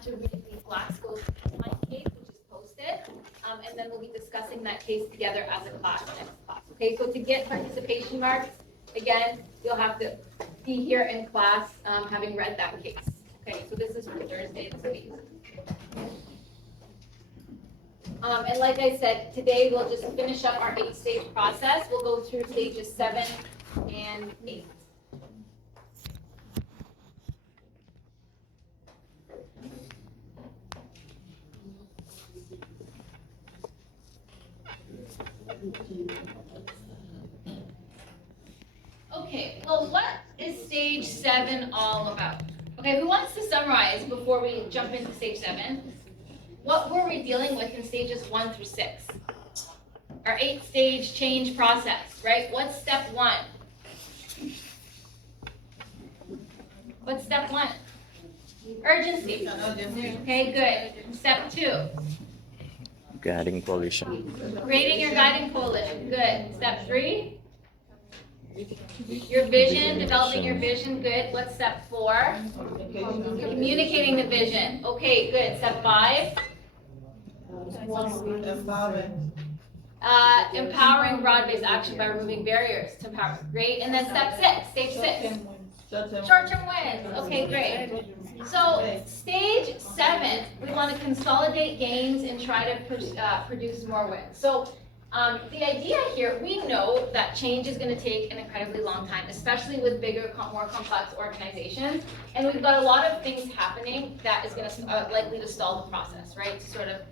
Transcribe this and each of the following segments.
have to read the Glasgow online case, which is posted, and then we'll be discussing that case together as a class next class. Okay, so to get participation marks, again, you'll have to be here in class having read that case. Okay, so this is for Thursday this week. And like I said, today we'll just finish up our 8-stage process. We'll go through stages 7 and 8. Okay, well, what is stage 7 all about? Okay, who wants to summarize before we jump into stage 7? What were we dealing with in stages 1 through 6? Our 8-stage change process, right? What's step 1? What's step 1? Urgency. Okay, good. Step 2? Guiding coalition. Creating your guiding coalition. Good. Step 3? Your vision, developing your vision. Good. What's step 4? Communicating the vision. Okay, good. Step 5? Empowering broad-based action by removing barriers to empower. Great. And then step 6, stage 6. Short-term wins. Okay, great. So stage 7, we want to consolidate gains and try to produce more wins. So the idea here, we know that change is going to take an incredibly long time, especially with bigger, more complex organizations. And we've got a lot of things happening that is going to likely to stall the process, right? To sort of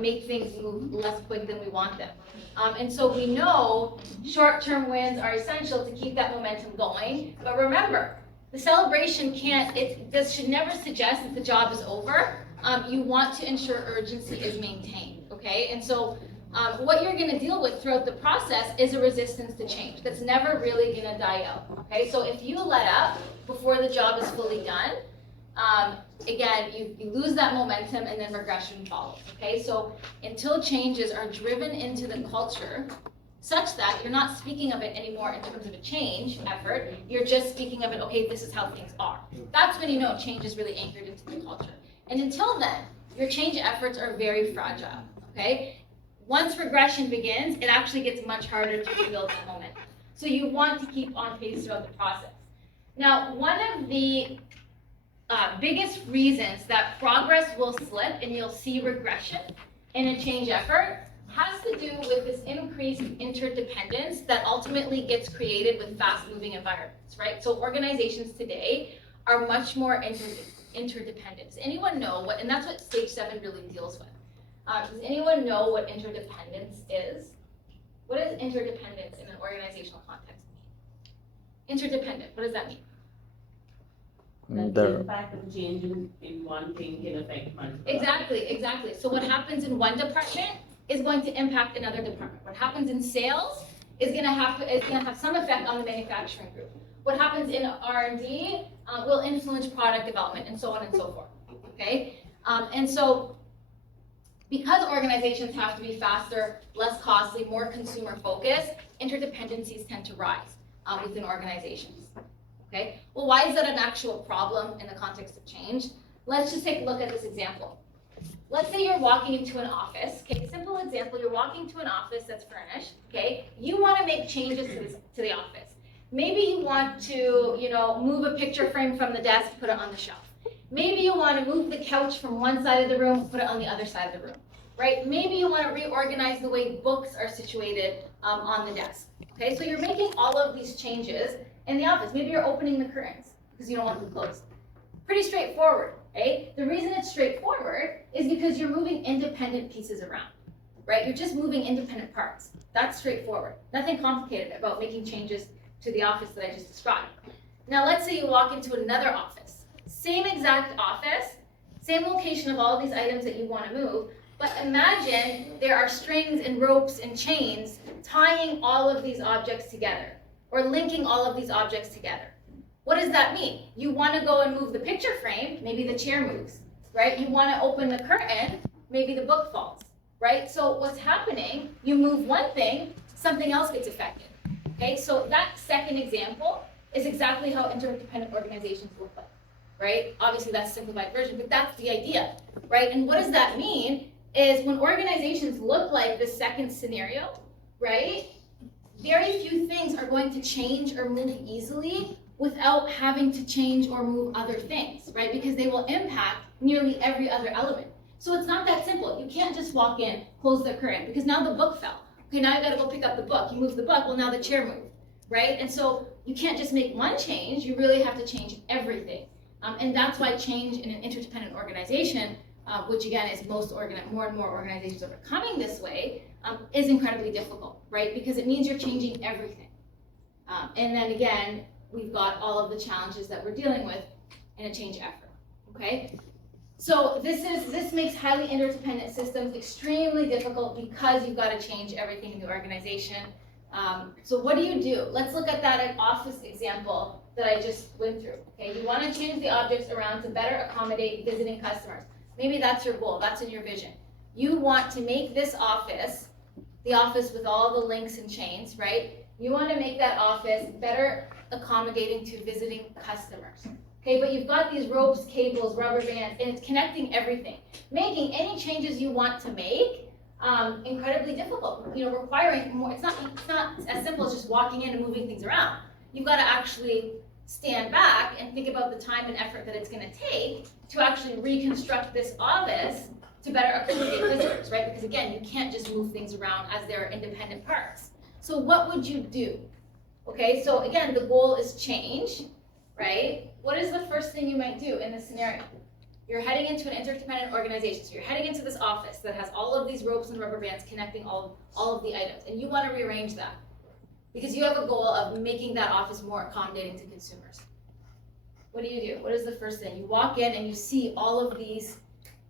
make things move less quick than we want them. And so we know short-term wins are essential to keep that momentum going. But remember, the celebration should never suggest that the job is over. You want to ensure urgency is maintained, okay? And so what you're going to deal with throughout the process is a resistance to change that's never really going to die out, okay? So if you let up before the job is fully done, again, you lose that momentum and then regression follows, okay? So until changes are driven into the culture such that you're not speaking of it anymore in terms of a change effort, you're just speaking of it, okay, this is how things are. That's when you know change is really anchored into the culture. And until then, your change efforts are very fragile, okay? Once regression begins, it actually gets much harder to rebuild that momentum. So you want to keep on pace throughout the process. Now, one of the biggest reasons that progress will slip and you'll see regression in a change effort has to do with this increased interdependence that ultimately gets created with fast-moving environments, right? So organizations today are much more interdependent. Does anyone know what, and that's what stage 7 really deals with. Does anyone know what interdependence is? What does interdependence in an organizational context mean? Interdependent, what does that mean? The impact of change in one thing can affect multiple. Exactly. So what happens in one department is going to impact another department. What happens in sales is going to have some effect on the manufacturing group. What happens in R&D will influence product development, and so on and so forth. Okay, and so because organizations have to be faster, less costly, more consumer focused, interdependencies tend to rise within organizations. Okay, well, why is that an actual problem in the context of change? Let's just take a look at this example. Let's say you're walking into an office. Okay, simple example, you're walking to an office that's furnished. Okay, you want to make changes to the office. Maybe you want to, move a picture frame from the desk, put it on the shelf. Maybe you want to move the couch from one side of the room, put it on the other side of the room, right? Maybe you want to reorganize the way books are situated on the desk. Okay, so you're making all of these changes in the office. Maybe you're opening the curtains because you don't want them closed. Pretty straightforward, right? The reason it's straightforward is because you're moving independent pieces around, right? You're just moving independent parts. That's straightforward. Nothing complicated about making changes to the office that I just described. Now let's say you walk into another office. Same exact office, same location of all these items that you want to move, but imagine there are strings and ropes and chains tying all of these objects together or linking all of these objects together. What does that mean? You want to go and move the picture frame, maybe the chair moves, right? You want to open the curtain, maybe the book falls, right? So what's happening, you move one thing, something else gets affected, okay? So that second example is exactly how interdependent organizations look like. right? Obviously that's a simplified version, but that's the idea, right? And what does that mean is when organizations look like the second scenario, right? Very few things are going to change or move easily without having to change or move other things, right? Because they will impact nearly every other element. So it's not that simple. You can't just walk in, close the current, because now the book fell. Okay, now I gotta go pick up the book. You move the book, well now the chair moved, right? And so you can't just make one change, you really have to change everything. And that's why change in an interdependent organization, which again is more and more organizations are becoming this way, is incredibly difficult, right? Because it means you're changing everything. And then again, we've got all of the challenges that we're dealing with in a change effort, okay? So this makes highly interdependent systems extremely difficult because you've got to change everything in the organization. So what do? Let's look at that office example that I just went through, okay? You want to change the objects around to better accommodate visiting customers. Maybe that's your goal, that's in your vision. You want to make this office, the office with all the links and chains, right? You want to make that office better accommodating to visiting customers. Okay, but you've got these ropes, cables, rubber bands, and it's connecting everything. Making any changes you want to make incredibly difficult. Requiring more. It's not as simple as just walking in and moving things around. You've got to actually stand back and think about the time and effort that it's going to take to actually reconstruct this office to better accommodate visitors, right? Because again, you can't just move things around as they're independent parts. So what would you do? Okay, so again, the goal is change, right? What is the first thing you might do in this scenario? You're heading into an interdependent organization. So you're heading into this office that has all of these ropes and rubber bands connecting all of the items, and you want to rearrange that because you have a goal of making that office more accommodating to consumers. What do? What is the first thing? You walk in and you see all of these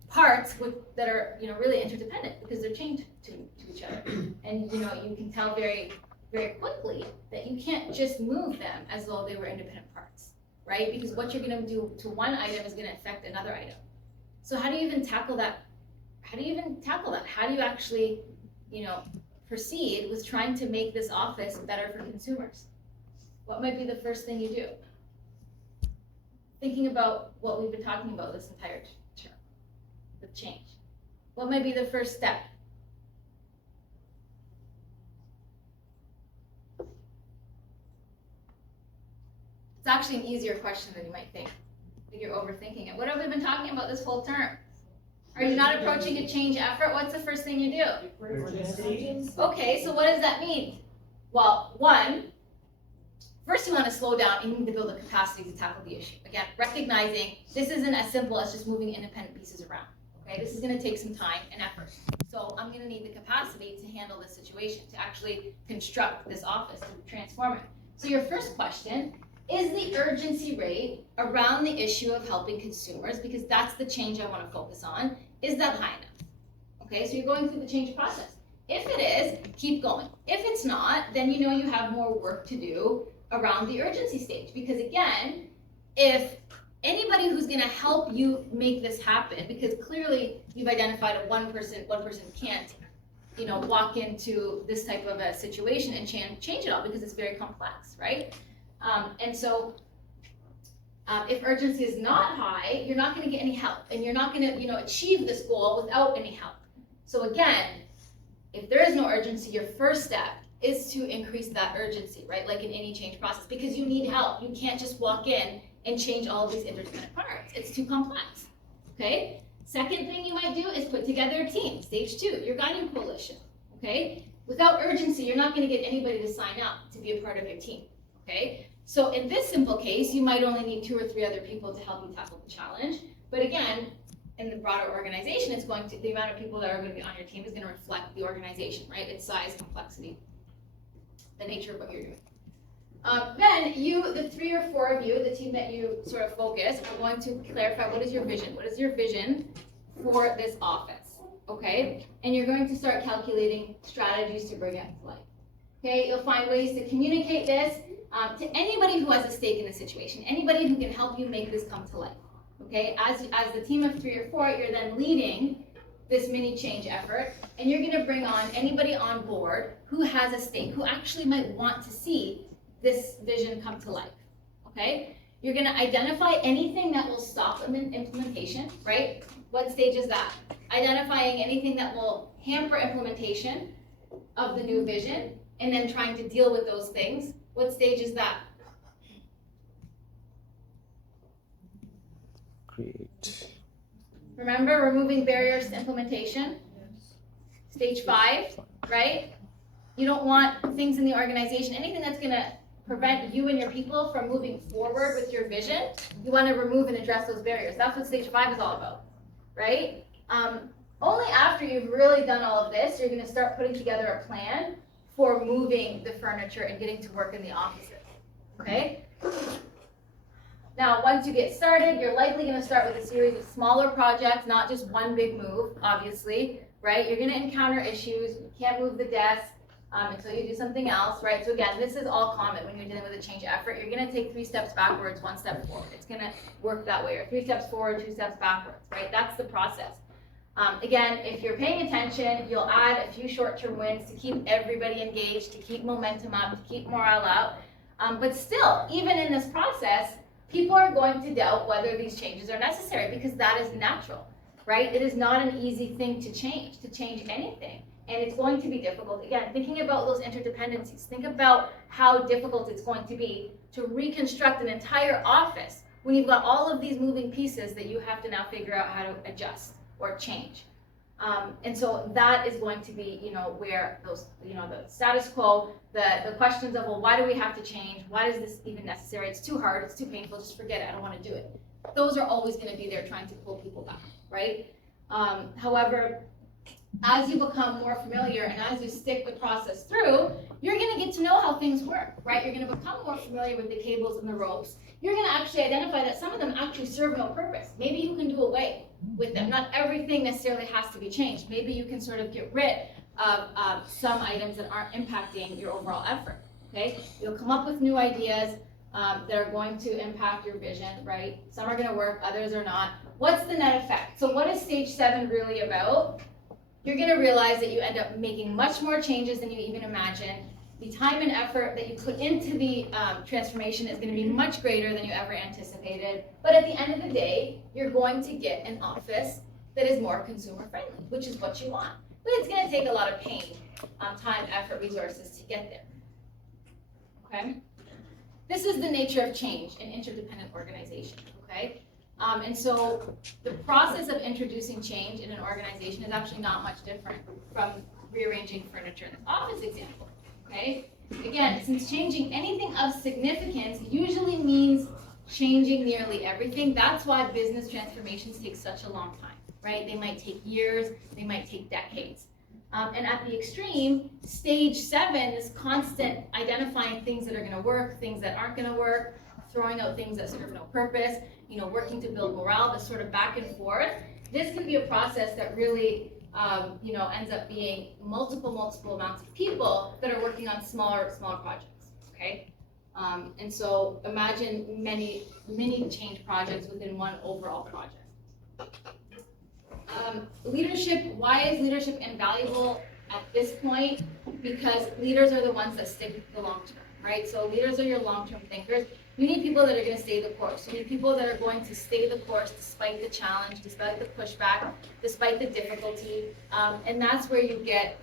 parts that are really interdependent because they're chained to each other, and you can tell very, very quickly that you can't just move them as though they were independent parts, right? Because what you're going to do to one item is going to affect another item. So how do you even tackle that? How do you actually, proceed with trying to make this office better for consumers? What might be the first thing you do? Thinking about what we've been talking about this entire term, the change. What might be the first step? It's actually an easier question than you might think. You're overthinking it. What have we been talking about this whole term? Are you not approaching a change effort? What's the first thing you do? Okay, so what does that mean? Well, first you want to slow down and you need to build the capacity to tackle the issue. Again, recognizing this isn't as simple as just moving independent pieces around. Okay, this is going to take some time and effort. So I'm going to need the capacity to handle this situation, to actually construct this office, to transform it. So your first question, is the urgency rate around the issue of helping consumers, because that's the change I want to focus on, is that high enough? Okay, so you're going through the change process. If it is, keep going. If it's not, then you have more work to do around the urgency stage. Because again, if anybody who's going to help you make this happen, because clearly you've identified one person can't, walk into this type of a situation and change it all because it's very complex, right? And so if urgency is not high, you're not going to get any help, and you're not going to, achieve this goal without any help. So again, if there is no urgency, your first step is to increase that urgency, right? Like in any change process, because you need help. You can't just walk in and change all of these interdependent parts. It's too complex, okay? Second thing you might do is put together a team. Stage 2, your guiding coalition, okay? Without urgency, you're not going to get anybody to sign up to be a part of your team, okay? So in this simple case, you might only need 2 or 3 other people to help you tackle the challenge. But again, in the broader organization, the amount of people that are going to be on your team is going to reflect the organization, right? Its size, complexity, the nature of what you're doing. Then the 3 or 4 of you, the team that you sort of focus, are going to clarify what is your vision. What is your vision for this office, okay? And you're going to start calculating strategies to bring it to life. Okay, you'll find ways to communicate this to anybody who has a stake in the situation, anybody who can help you make this come to life. Okay, as the team of 3 or 4, you're then leading this mini change effort, and you're going to bring on anybody on board who has a stake, who actually might want to see this vision come to life. Okay, You're gonna identify anything that will stop implementation, right? What stage is that? Identifying anything that will hamper implementation of the new vision, and then trying to deal with those things. What stage is that? Create. Remember, removing barriers to implementation. Stage 5, right? You don't want things in the organization, anything that's gonna prevent you and your people from moving forward with your vision. You wanna remove and address those barriers. That's what stage 5 is all about, right? Only after you've really done all of this, you're gonna start putting together a plan for moving the furniture and getting to work in the offices, okay? Now, once you get started, you're likely gonna start with a series of smaller projects, not just one big move, obviously, right? You're gonna encounter issues, you can't move the desk until you do something else, right? So again, this is all common when you're dealing with a change effort. You're gonna take 3 steps backwards, 1 step forward. It's gonna work that way, or 3 steps forward, 2 steps backwards, right? That's the process. Again, if you're paying attention, you'll add a few short-term wins to keep everybody engaged, to keep momentum up, to keep morale out. But still, even in this process, people are going to doubt whether these changes are necessary, because that is natural, right? It is not an easy thing to change anything. And it's going to be difficult. Again, thinking about those interdependencies, think about how difficult it's going to be to reconstruct an entire office when you've got all of these moving pieces that you have to now figure out how to adjust or change. And so that is going to be, where those, the status quo, the questions of, well, why do we have to change? Why is this even necessary? It's too hard, it's too painful, just forget it, I don't want to do it. Those are always going to be there trying to pull people back, right? However, as you become more familiar and as you stick the process through, you're going to get to know how things work, right? You're going to become more familiar with the cables and the ropes. You're going to actually identify that some of them actually serve no purpose. Maybe you can do away with them. Not everything necessarily has to be changed. Maybe you can sort of get rid of some items that aren't impacting your overall effort, okay? You'll come up with new ideas that are going to impact your vision, right? Some are going to work, others are not. What's the net effect? So what is stage 7 really about? You're going to realize that you end up making much more changes than you even imagined. The time and effort that you put into the transformation is going to be much greater than you ever anticipated. But at the end of the day, you're going to get an office that is more consumer friendly, which is what you want. But it's going to take a lot of pain, time, effort, resources to get there. Okay? This is the nature of change in interdependent organizations. Okay? And so the process of introducing change in an organization is actually not much different from rearranging furniture in this office example. Okay? Again, since changing anything of significance usually means changing nearly everything, that's why business transformations take such a long time, right? They might take years, they might take decades. And at the extreme, stage 7 is constant identifying things that are going to work, things that aren't going to work, throwing out things that serve no purpose, working to build morale, this sort of back and forth. This can be a process that really ends up being multiple amounts of people that are working on smaller projects, okay? And so imagine many change projects within one overall project. Leadership, why is leadership invaluable at this point? Because leaders are the ones that stick the long term, right? So leaders are your long-term thinkers. You need people that are going to stay the course. You need people that are going to stay the course despite the challenge, despite the pushback, despite the difficulty, and that's where you get,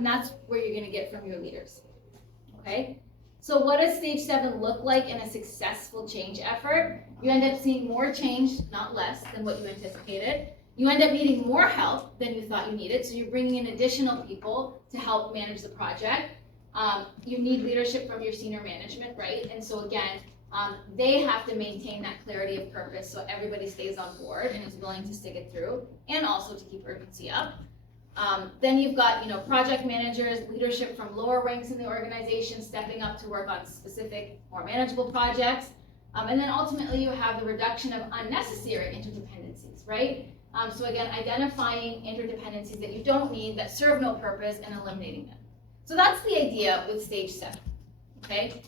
that's where you're going to get from your leaders. Okay. So what does stage 7 look like in a successful change effort? You end up seeing more change, not less, than what you anticipated. You end up needing more help than you thought you needed, so you're bringing in additional people to help manage the project. You need leadership from your senior management, right? And so again, they have to maintain that clarity of purpose so everybody stays on board and is willing to stick it through, and also to keep urgency up. Then you've got, project managers, leadership from lower ranks in the organization stepping up to work on specific, more manageable projects. And then ultimately you have the reduction of unnecessary interdependencies, right? So again, identifying interdependencies that you don't need, that serve no purpose, and eliminating them. So that's the idea with stage 7, okay?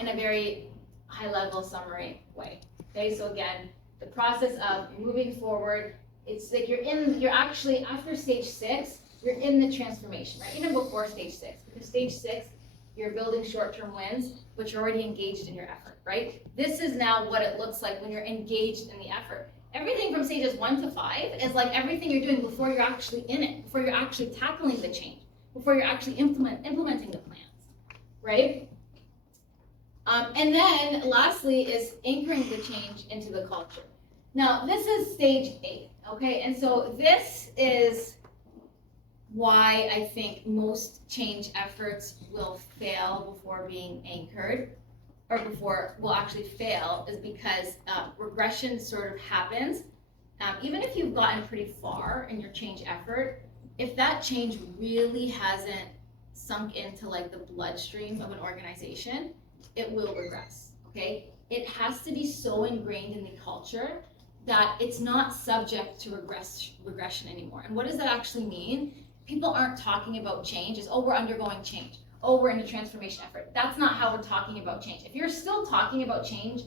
In a very high-level summary way. Okay, so again, the process of moving forward, it's like you're actually, after stage 6, you're in the transformation, right? Even before stage 6, because stage 6 you're building short-term wins, but you're already engaged in your effort, right? This is now what it looks like when you're engaged in the effort. Everything from stages 1 to 5 is like everything you're doing before you're actually in it, before you're actually tackling the change, before you're actually implementing the plans, right? And then lastly is anchoring the change into the culture. Now, this is stage 8, okay? And so this is why I think most change efforts will fail before being anchored, or before will actually fail, is because regression sort of happens. Even if you've gotten pretty far in your change effort, if that change really hasn't sunk into like the bloodstream of an organization, it will regress, okay? It has to be so ingrained in the culture that it's not subject to regression anymore. And what does that actually mean? People aren't talking about change as, oh, we're undergoing change. Oh, we're in a transformation effort. That's not how we're talking about change. If you're still talking about change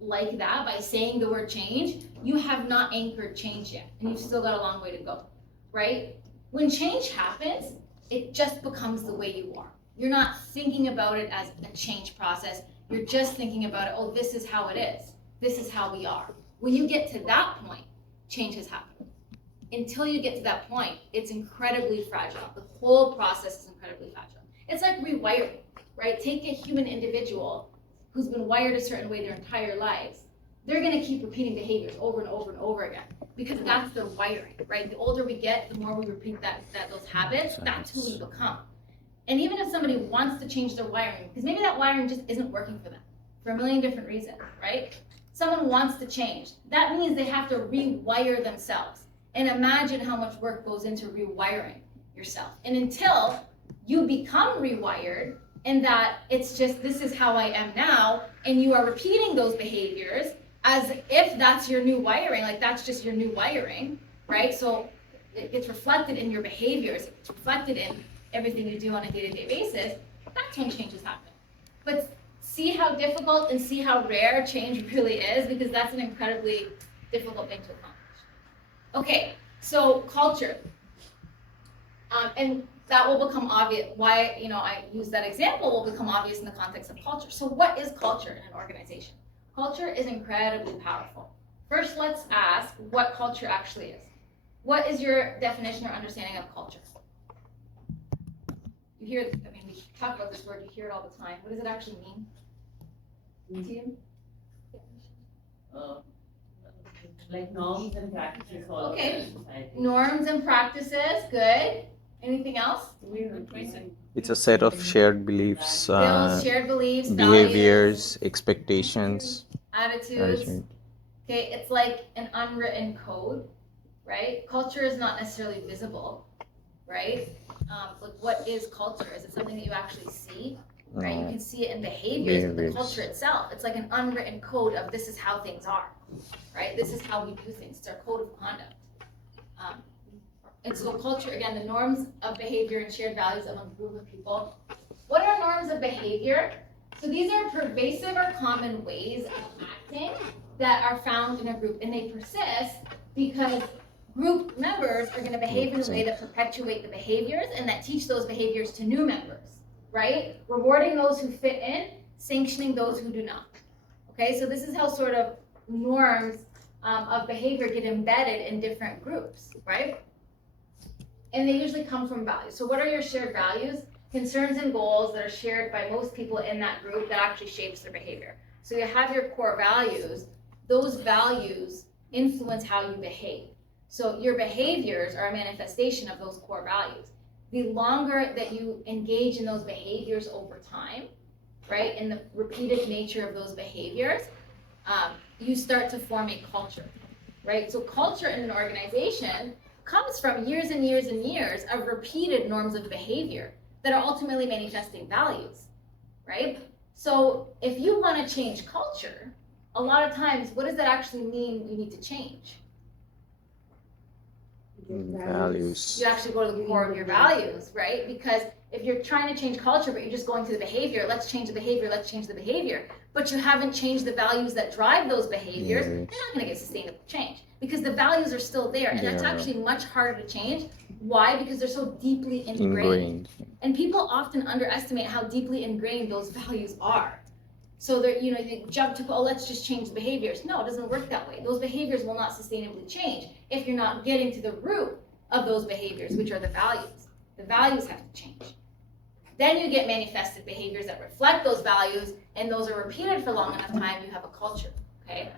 like that by saying the word change, you have not anchored change yet, and you've still got a long way to go, right? When change happens, it just becomes the way you are. You're not thinking about it as a change process. You're just thinking about it, oh, this is how it is. This is how we are. When you get to that point, change has happened. Until you get to that point, it's incredibly fragile. The whole process is incredibly fragile. It's like rewiring, right? Take a human individual who's been wired a certain way their entire lives. They're gonna keep repeating behaviors over and over and over again because that's their wiring, right? The older we get, the more we repeat those habits, that's who we become. And even if somebody wants to change their wiring, because maybe that wiring just isn't working for them for a million different reasons, right? Someone wants to change. That means they have to rewire themselves. And imagine how much work goes into rewiring yourself. And until you become rewired, and that it's just, this is how I am now, and you are repeating those behaviors as if that's your new wiring, like that's just your new wiring, right? So it's reflected in your behaviors, it's reflected in everything you do on a day-to-day basis. That's when changes happen. But see how difficult and see how rare change really is, because that's an incredibly difficult thing to accomplish. Okay, so culture. And that will become obvious. Why, I use that example will become obvious in the context of culture. So what is culture in an organization? Culture is incredibly powerful. First, let's ask what culture actually is. What is your definition or understanding of culture? You hear, we talk about this word, you hear it all the time. What does it actually mean to you? Like norms and practices all over Okay. society. Norms and practices, good. Anything else? It's a set of shared beliefs, Skills, shared beliefs, behaviors, expectations, attitudes. Okay, it's like an unwritten code, right? Culture is not necessarily visible, right? Like what is culture? Is it something that you actually see? Right? You can see it in behaviors, but the culture itself, it's like an unwritten code of this is how things are, right? This is how we do things. It's our code of conduct. And so culture, again, the norms of behavior and shared values among a group of people. What are norms of behavior? So these are pervasive or common ways of acting that are found in a group, and they persist because group members are going to behave in a way that perpetuate the behaviors and that teach those behaviors to new members, right? Rewarding those who fit in, sanctioning those who do not. Okay, so this is how sort of norms of behavior get embedded in different groups, right? And they usually come from values. So what are your shared values? Concerns and goals that are shared by most people in that group that actually shapes their behavior. So you have your core values. Those values influence how you behave. So your behaviors are a manifestation of those core values. The longer that you engage in those behaviors over time, right, and the repeated nature of those behaviors, you start to form a culture, right? So culture in an organization comes from years and years and years of repeated norms of behavior that are ultimately manifesting values, right? So if you want to change culture, a lot of times, what does that actually mean you need to change? Values. You actually go to the core of your values, right? Because if you're trying to change culture, but you're just going to the behavior, let's change the behavior, let's change the behavior. but you haven't changed the values that drive those behaviors, Yes. you're not going to get sustainable change because the values are still there, and that's Yeah. actually much harder to change. Why? Because they're so deeply ingrained. And people often underestimate how deeply ingrained those values are. So they're, they jump to, oh, let's just change the behaviors. No, it doesn't work that way. Those behaviors will not sustainably change if you're not getting to the root of those behaviors, which are the values. The values have to change. Then you get manifested behaviors that reflect those values, and those are repeated for long enough time, you have a culture, okay?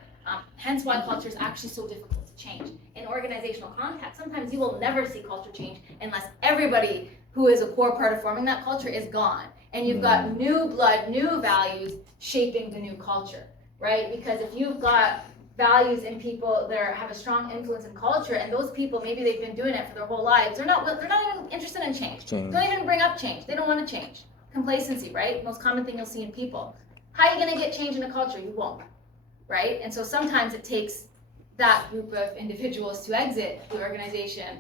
Hence why culture is actually so difficult to change. In organizational context, sometimes you will never see culture change unless everybody who is a core part of forming that culture is gone. And you've got new blood, new values shaping the new culture, right? Because if you've got values in people that have a strong influence in culture, and those people, maybe they've been doing it for their whole lives, they're not even interested in change. Don't even bring up change. They don't want to change. Complacency, right? Most common thing you'll see in people. How are you going to get change in a culture? You won't, right? And so sometimes it takes that group of individuals to exit the organization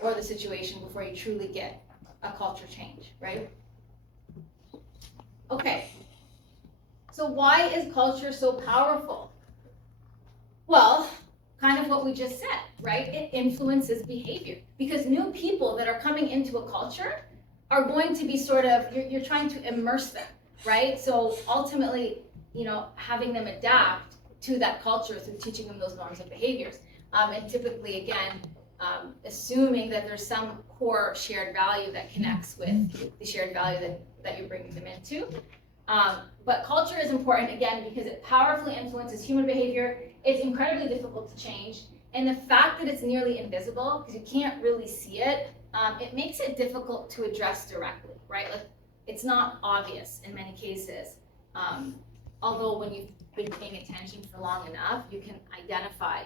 or the situation before you truly get a culture change, right? Okay, so why is culture so powerful? Well, kind of what we just said, right? It influences behavior because new people that are coming into a culture are going to be sort of, you're trying to immerse them, right? So ultimately, having them adapt to that culture through teaching them those norms and behaviors. And typically, again, assuming that there's some core shared value that connects with the shared value that you're bringing them into. But culture is important, again, because it powerfully influences human behavior. It's incredibly difficult to change. And the fact that it's nearly invisible, because you can't really see it, it makes it difficult to address directly, right? Like, it's not obvious in many cases. Although when you've been paying attention for long enough, you can identify,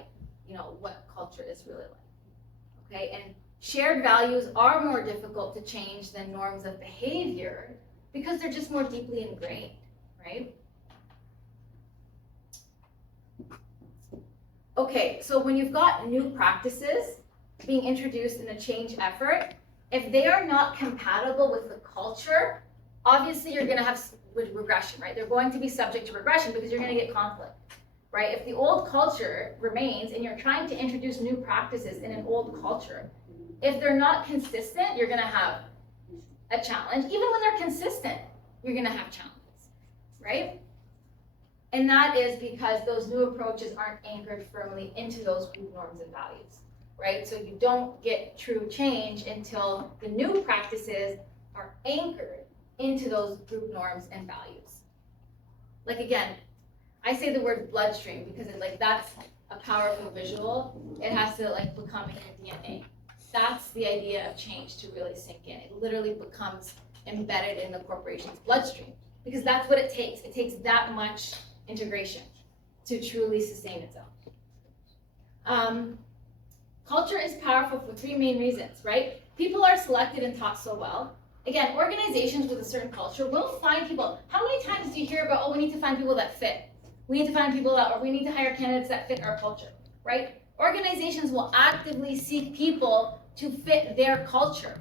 what culture is really like, okay? And shared values are more difficult to change than norms of behavior because they're just more deeply ingrained, right? Okay, so when you've got new practices being introduced in a change effort, if they are not compatible with the culture, obviously you're gonna have regression, right? They're going to be subject to regression because you're gonna get conflict, right? If the old culture remains and you're trying to introduce new practices in an old culture, if they're not consistent, you're gonna have a challenge. Even when they're consistent, you're gonna have challenges, right? And that is because those new approaches aren't anchored firmly into those group norms and values, right? So you don't get true change until the new practices are anchored into those group norms and values. Like, again, I say the word bloodstream because that's a powerful visual. It has to become in your DNA. That's the idea of change to really sink in. It literally becomes embedded in the corporation's bloodstream because that's what it takes. It takes that much integration to truly sustain itself. Culture is powerful for three main reasons, right? People are selected and taught so well. Again, organizations with a certain culture will find people. How many times do you hear about, we need to find people that fit? We need to find people or we need to hire candidates that fit our culture, right? Organizations will actively seek people to fit their culture,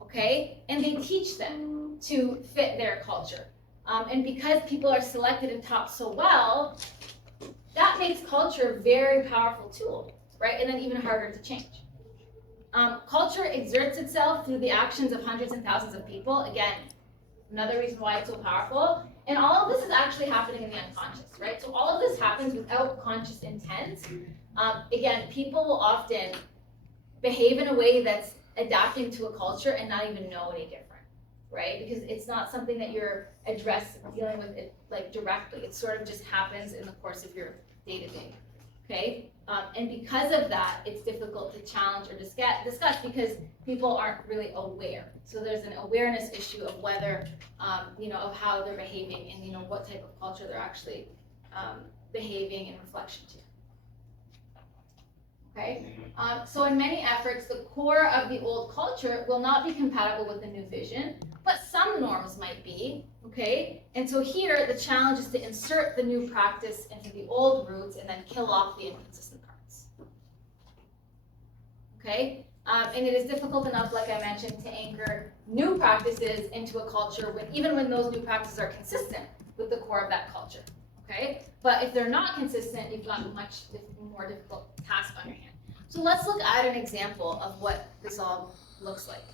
okay? And they teach them to fit their culture. And because people are selected and taught so well, that makes culture a very powerful tool, right? And then even harder to change. Culture exerts itself through the actions of hundreds and thousands of people. Again, another reason why it's so powerful. And all of this is actually happening in the unconscious, right? So all of this happens without conscious intent. Again, people will often behave in a way that's adapting to a culture and not even know any different, right? Because it's not something that you're dealing with it directly. It sort of just happens in the course of your day-to-day, okay? And because of that, it's difficult to challenge or discuss because people aren't really aware. So there's an awareness issue of whether, of how they're behaving and, what type of culture they're actually behaving in reflection to. Okay, so in many efforts, the core of the old culture will not be compatible with the new vision, but some norms might be, okay? And so here, the challenge is to insert the new practice into the old roots and then kill off the inconsistent parts. Okay, and it is difficult enough, like I mentioned, to anchor new practices into a culture even when those new practices are consistent with the core of that culture. okay? But if they're not consistent, you've got a much more difficult task on your hand. So let's look at an example of what this all looks like.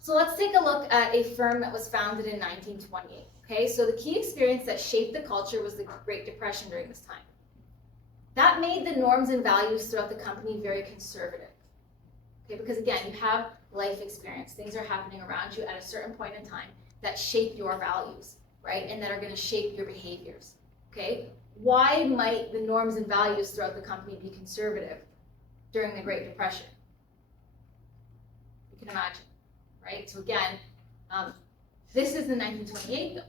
So let's take a look at a firm that was founded in 1928, okay? So the key experience that shaped the culture was the Great Depression during this time. That made the norms and values throughout the company very conservative, okay? Because again, you have life experience. Things are happening around you at a certain point in time that shape your values, right? And that are gonna shape your behaviors, okay? Why might the norms and values throughout the company be conservative during the Great Depression? You can imagine, right? So again, this is the 1928 though.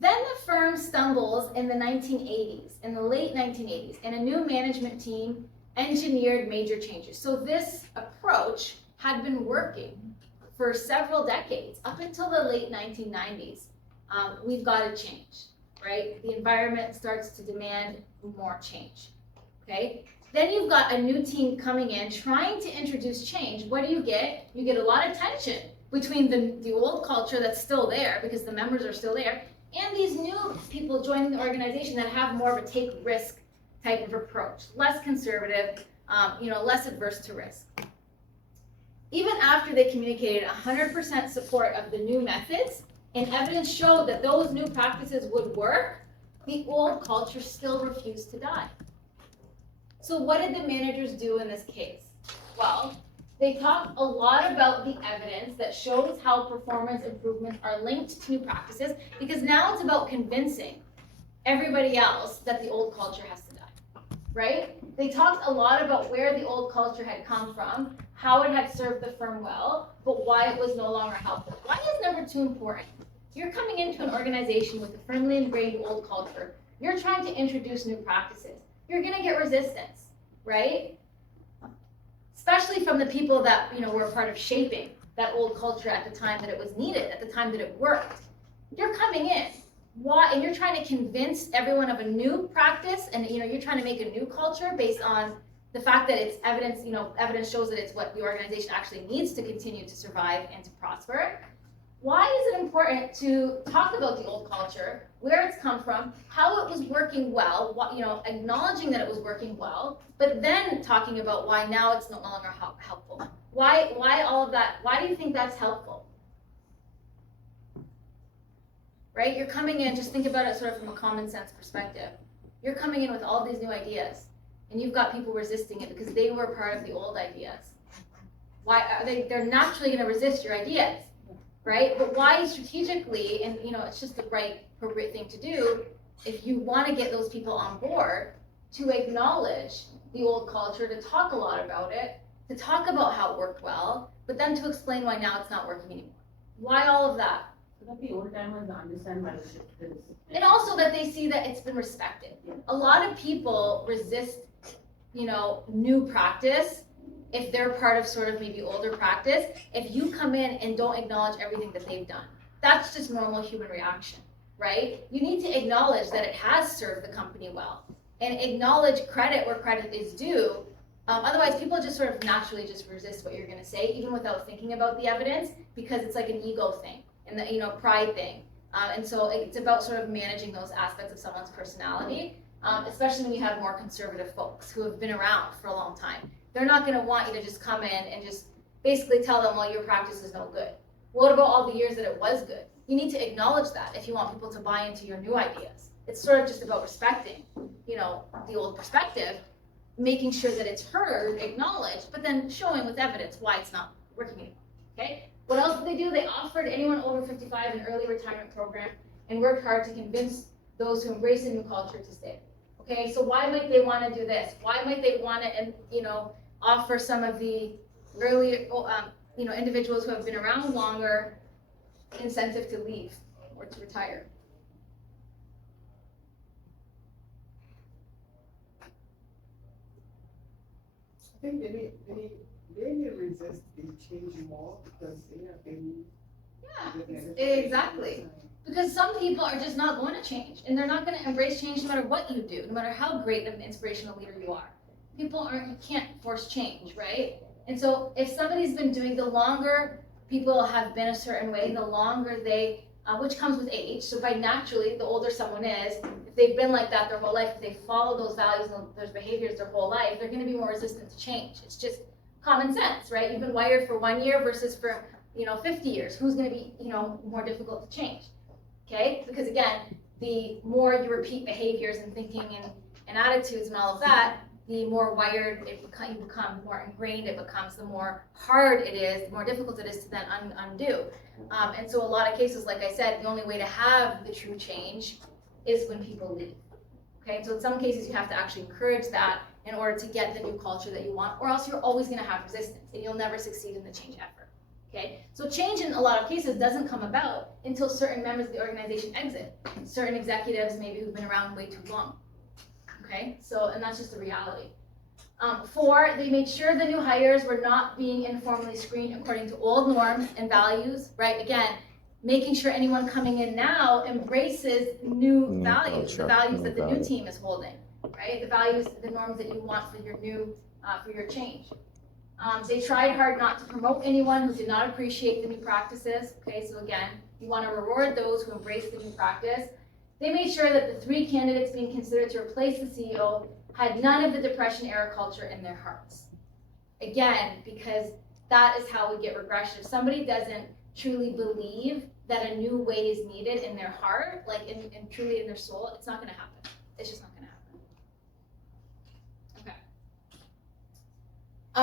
Then the firm stumbles in the 1980s, in the late 1980s, and a new management team engineered major changes. So this approach had been working for several decades, up until the late 1990s. We've got to change, right? The environment starts to demand more change, okay? Then you've got a new team coming in, trying to introduce change. What do? You get a lot of tension between the old culture that's still there, because the members are still there, and these new people joining the organization that have more of a take risk type of approach, less conservative, less adverse to risk. Even after they communicated 100% support of the new methods, and evidence showed that those new practices would work, the old culture still refused to die. So what did the managers do in this case? Well, they talked a lot about the evidence that shows how performance improvements are linked to new practices, because now it's about convincing everybody else that the old culture has to die, right? They talked a lot about where the old culture had come from, how it had served the firm well, but why it was no longer helpful. Why is number 2 important? You're coming into an organization with a firmly ingrained old culture. You're trying to introduce new practices. You're gonna get resistance, right? Especially from the people that were part of shaping that old culture at the time that it was needed, at the time that it worked. You're coming in, why? And you're trying to convince everyone of a new practice, and you're trying to make a new culture based on the fact that it's evidence. Evidence shows that it's what the organization actually needs to continue to survive and to prosper. Why is it important to talk about the old culture, where it's come from, how it was working well, acknowledging that it was working well, but then talking about why now it's no longer helpful? Why all of that? Why do you think that's helpful? Right? You're coming in, just think about it sort of from a common sense perspective. You're coming in with all these new ideas, and you've got people resisting it because they were part of the old ideas. Why are they? They're naturally going to resist your ideas. Right? But why strategically, and it's just the right appropriate thing to do, if you want to get those people on board, to acknowledge the old culture, to talk a lot about it, to talk about how it worked well, but then to explain why now it's not working anymore. Why all of that? So that the old timers understand why the shift is. And also that they see that it's been respected. A lot of people resist, new practice if they're part of sort of maybe older practice, if you come in and don't acknowledge everything that they've done. That's just normal human reaction, right? You need to acknowledge that it has served the company well and acknowledge credit where credit is due. Otherwise, people just sort of naturally just resist what you're going to say, even without thinking about the evidence, because it's like an ego thing and the pride thing. And so it's about sort of managing those aspects of someone's personality, especially when you have more conservative folks who have been around for a long time. They're not going to want you to just come in and just basically tell them, well, your practice is no good. What about all the years that it was good? You need to acknowledge that if you want people to buy into your new ideas. It's sort of just about respecting, the old perspective, making sure that it's heard, acknowledged, but then showing with evidence why it's not working anymore, okay? What else did they do? They offered anyone over 55 an early retirement program and worked hard to convince those who embrace a new culture to stay. Okay, so why might they want to do this? Why might they want to, offer some of the early, individuals who have been around longer incentive to leave or to retire? I think they may resist the change more because they have been. Yeah, exactly. Because some people are just not going to change, and they're not going to embrace change no matter what you do, no matter how great of an inspirational leader you are. You can't force change, right? And so if somebody's been doing, the longer people have been a certain way, the longer they, which comes with age. So by naturally, the older someone is, if they've been like that their whole life, if they follow those values and those behaviors their whole life, they're gonna be more resistant to change. It's just common sense, right? You've been wired for 1 year versus for, 50 years. Who's gonna be, more difficult to change, okay? Because again, the more you repeat behaviors and thinking and attitudes and all of that, the more wired you become, more ingrained it becomes, the more hard it is, the more difficult it is to then undo. And so a lot of cases, like I said, the only way to have the true change is when people leave. Okay, so in some cases you have to actually encourage that in order to get the new culture that you want, or else you're always gonna have resistance and you'll never succeed in the change effort. Okay, so change in a lot of cases doesn't come about until certain members of the organization exit, certain executives maybe who've been around way too long. Okay, so, and that's just the reality. 4, they made sure the new hires were not being informally screened according to old norms and values, right? Again, making sure anyone coming in now embraces new values, the values that the new team is holding, right? The values, the norms that you want for your change. They tried hard not to promote anyone who did not appreciate the new practices. Okay, so again, you want to reward those who embrace the new practice. They made sure that the 3 candidates being considered to replace the CEO had none of the Depression-era culture in their hearts. Again, because that is how we get regression. If somebody doesn't truly believe that a new way is needed in their heart, like in truly in their soul, it's not going to happen. It's just not going to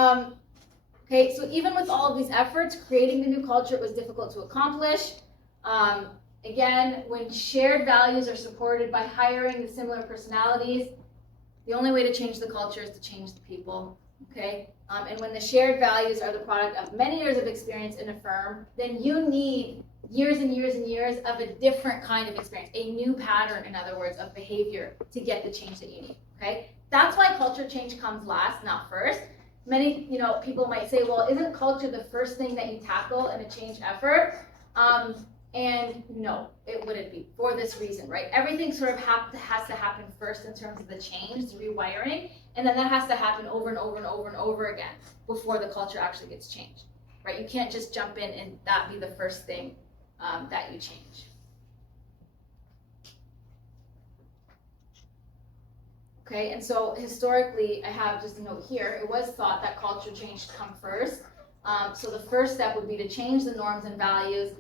happen. Okay. Okay, so even with all of these efforts, creating the new culture was difficult to accomplish. Again, when shared values are supported by hiring the similar personalities, the only way to change the culture is to change the people, okay? And when the shared values are the product of many years of experience in a firm, then you need years and years and years of a different kind of experience, a new pattern, in other words, of behavior to get the change that you need, okay? That's why culture change comes last, not first. Many, people might say, well, isn't culture the first thing that you tackle in a change effort? And no, it wouldn't be, for this reason, right? Everything sort of has to happen first in terms of the change, the rewiring, and then that has to happen over and over and over and over again before the culture actually gets changed, right? You can't just jump in and that be the first thing that you change. Okay, and so historically, I have just a note here, it was thought that culture change should come first. So the first step would be to change the norms and values.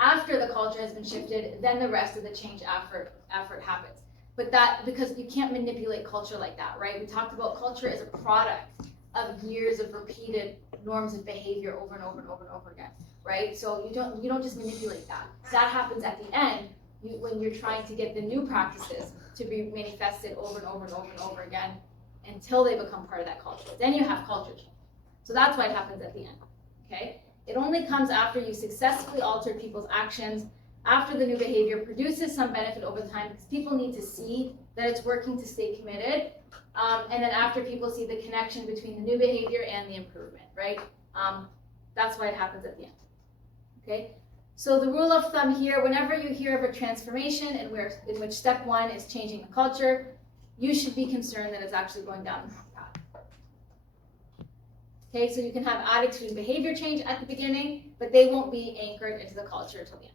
After the culture has been shifted, then the rest of the change effort happens. But that, because you can't manipulate culture like that, right? We talked about culture as a product of years of repeated norms of behavior over and over and over and over again, right? So you don't just manipulate that. That happens at the end when you're trying to get the new practices to be manifested over and over and over and over again until they become part of that culture. Then you have culture change. So that's why it happens at the end, okay? It only comes after you successfully altered people's actions, after the new behavior produces some benefit over time, because people need to see that it's working to stay committed, and then after people see the connection between the new behavior and the improvement, right? That's why it happens at the end, okay? So the rule of thumb here, whenever you hear of a transformation in which step 1 is changing the culture, you should be concerned that it's actually going down the wrong path. Okay, so you can have attitude and behavior change at the beginning, but they won't be anchored into the culture until the end.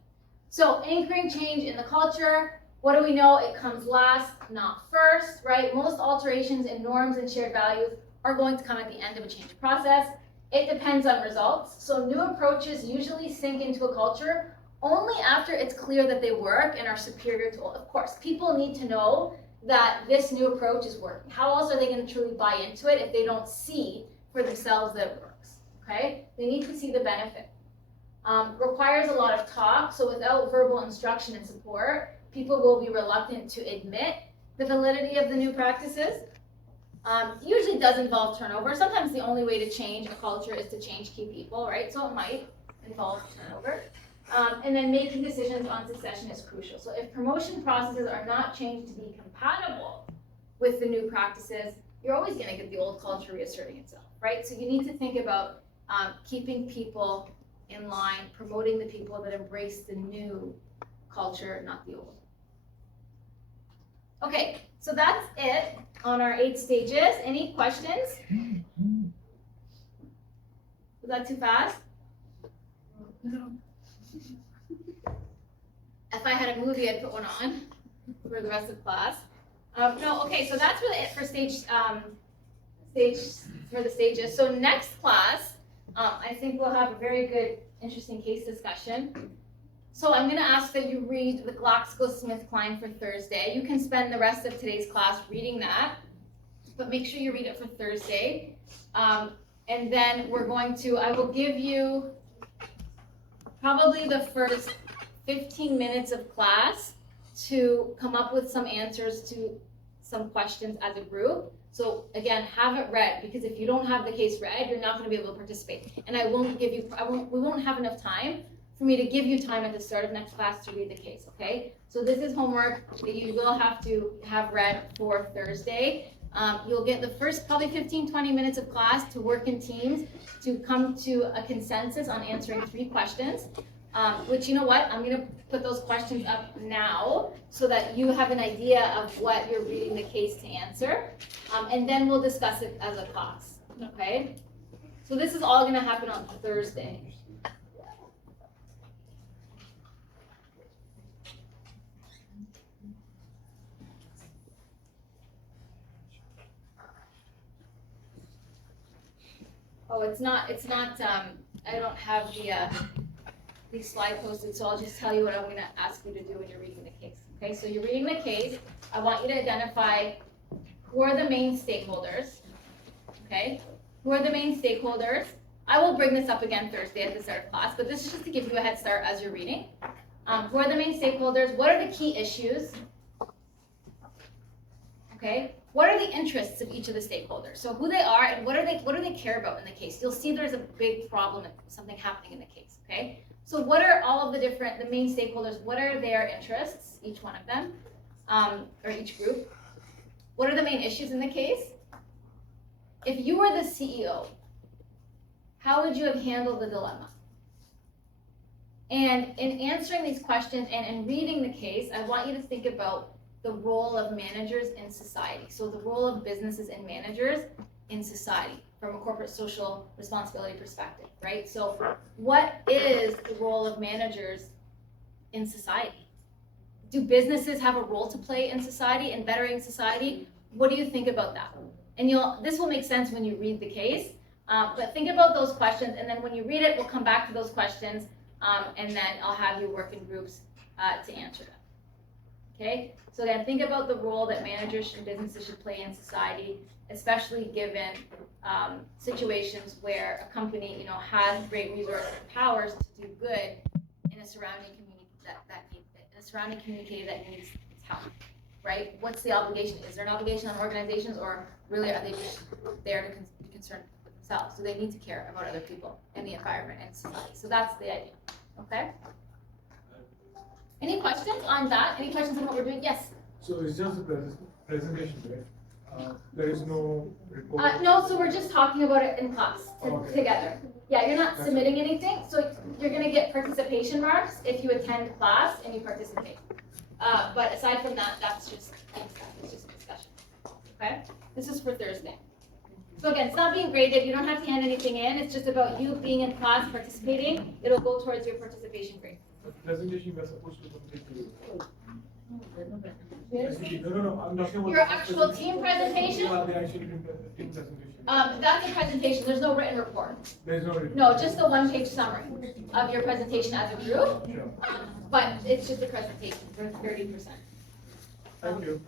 So anchoring change in the culture, what do we know? It comes last, not first, right? Most alterations in norms and shared values are going to come at the end of a change process. It depends on results. So new approaches usually sink into a culture only after it's clear that they work and are superior to old. Of course, people need to know that this new approach is working. How else are they going to truly buy into it if they don't see for themselves that it works, okay? They need to see the benefit. Requires a lot of talk, so without verbal instruction and support, people will be reluctant to admit the validity of the new practices. Usually does involve turnover. Sometimes the only way to change a culture is to change key people, right? So it might involve turnover. And then making decisions on succession is crucial. So if promotion processes are not changed to be compatible with the new practices, you're always going to get the old culture reasserting itself, right? So you need to think about keeping people in line, promoting the people that embrace the new culture, not the old. Okay, so that's it on our 8 stages. Any questions? Was that too fast? No. If I had a movie, I'd put one on for the rest of the class. No, okay, so that's really it for for the stages. So next class, I think we'll have a very good, interesting case discussion. So I'm gonna ask that you read the GlaxoSmithKline for Thursday. You can spend the rest of today's class reading that, but make sure you read it for Thursday. And then I will give you probably the first 15 minutes of class to come up with some answers to some questions as a group. So again, have it read, because if you don't have the case read, you're not gonna be able to participate. And we won't have enough time for me to give you time at the start of next class to read the case, okay? So this is homework that you will have to have read for Thursday. You'll get the first probably 15-20 minutes of class to work in teams to come to a consensus on answering 3 questions. Which, you know what, I'm gonna put those questions up now so that you have an idea of what you're reading the case to answer. And then we'll discuss it as a class, okay? So this is all gonna happen on Thursday. Oh, it's not, I don't have the slide posted, so I'll just tell you what I'm gonna ask you to do when you're reading the case. Okay, so you're reading the case. I want you to identify who are the main stakeholders. Okay, who are the main stakeholders? I will bring this up again Thursday at the start of class, but this is just to give you a head start as you're reading. Who are the main stakeholders? What are the key issues? Okay, what are the interests of each of the stakeholders? So who they are and what do they care about in the case? You'll see there's a big problem, something happening in the case. Okay. So what are all of the main stakeholders, what are their interests, each one of them, or each group? What are the main issues in the case? If you were the CEO, how would you have handled the dilemma? And in answering these questions and in reading the case, I want you to think about the role of managers in society. So the role of businesses and managers in society from a corporate social responsibility perspective, right? So what is the role of managers in society? Do businesses have a role to play in society, in bettering society? What do you think about that? And this will make sense when you read the case, but think about those questions, and then when you read it, we'll come back to those questions, and then I'll have you work in groups to answer them. Okay, so again, think about the role that managers and businesses should play in society, especially given situations where a company, has great resources and powers to do good in a surrounding community that needs help, right? What's the obligation? Is there an obligation on organizations, or really are they just there to be concerned with themselves? Do they need to care about other people and the environment and society? So that's the idea, okay? Any questions on that? Any questions on what we're doing? Yes? So it's just a presentation, right? There is no report? No, so we're just talking about it in class Okay. together. Yeah, you're not submitting anything, so you're gonna get participation marks if you attend class and you participate. But aside from that, it's just a discussion, okay? This is for Thursday. So again, it's not being graded, you don't have to hand anything in, it's just about you being in class, participating. It'll go towards your participation grade. The presentation we are supposed to complete today. No, I'm talking about Your actual team presentation? Yeah, the actual team presentation. That's a presentation, there's no written report. There is no report. No, just a one-page summary of your presentation as a group, Sure. but it's just a presentation for 30%. Thank you.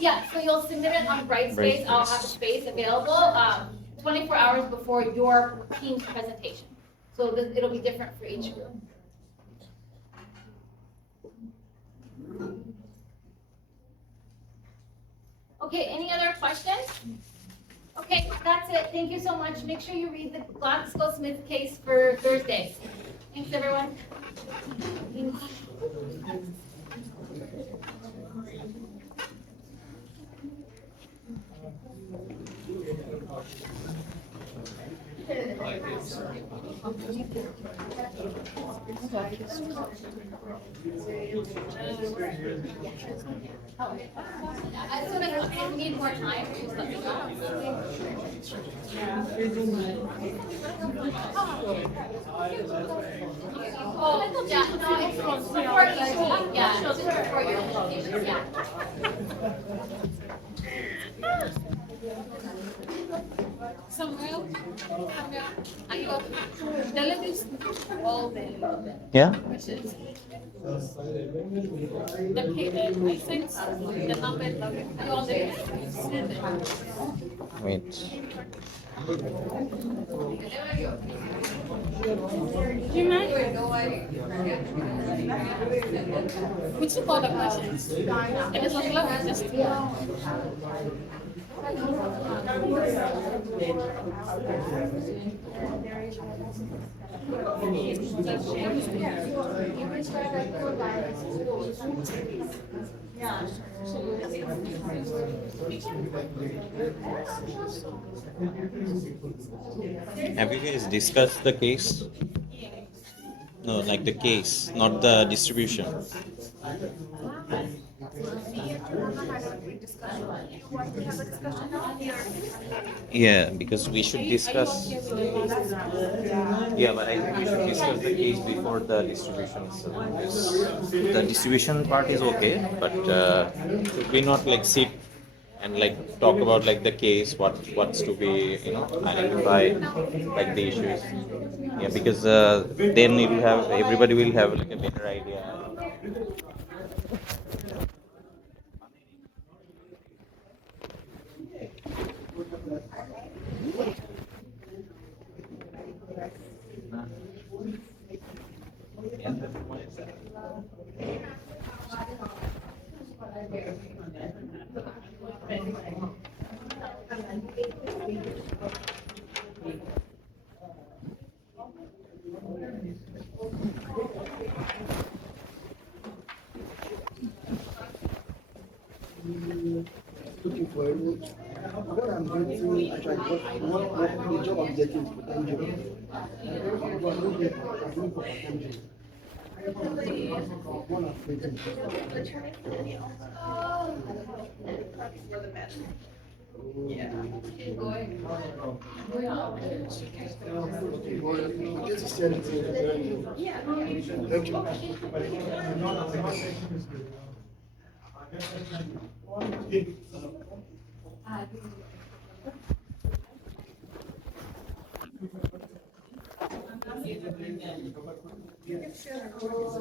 Yeah, so you'll submit it on Brightspace, I'll have a space available, 24 hours before your team's presentation. So it'll be different for each group. Okay, any other questions? Okay, that's it. Thank you so much. Make sure you read the GlaxoSmith case for Thursday. Thanks, everyone. As soon as you need more time, just let me know. Oh, yeah, no, it's before 18, yeah, just before your presentation, yeah. Samuel, I got relatives all the Yeah. wishes. The license, the number, you all the Wait. Do you mind? Which you call the questions? And it's like, look, just Have you guys discussed the case? No, like the case, not the distribution. Yeah, because we should discuss. Yeah, but I think we should discuss the case before the distribution. So the distribution part is okay, but should we not like sit and like talk about like the case, what's to be identify like the issues? Yeah, because then it will have everybody will have like a better idea. Looking for a role. What I'm getting, actually, what the job I'm getting is part-time job. I'm looking for part-time job. One of Thank you.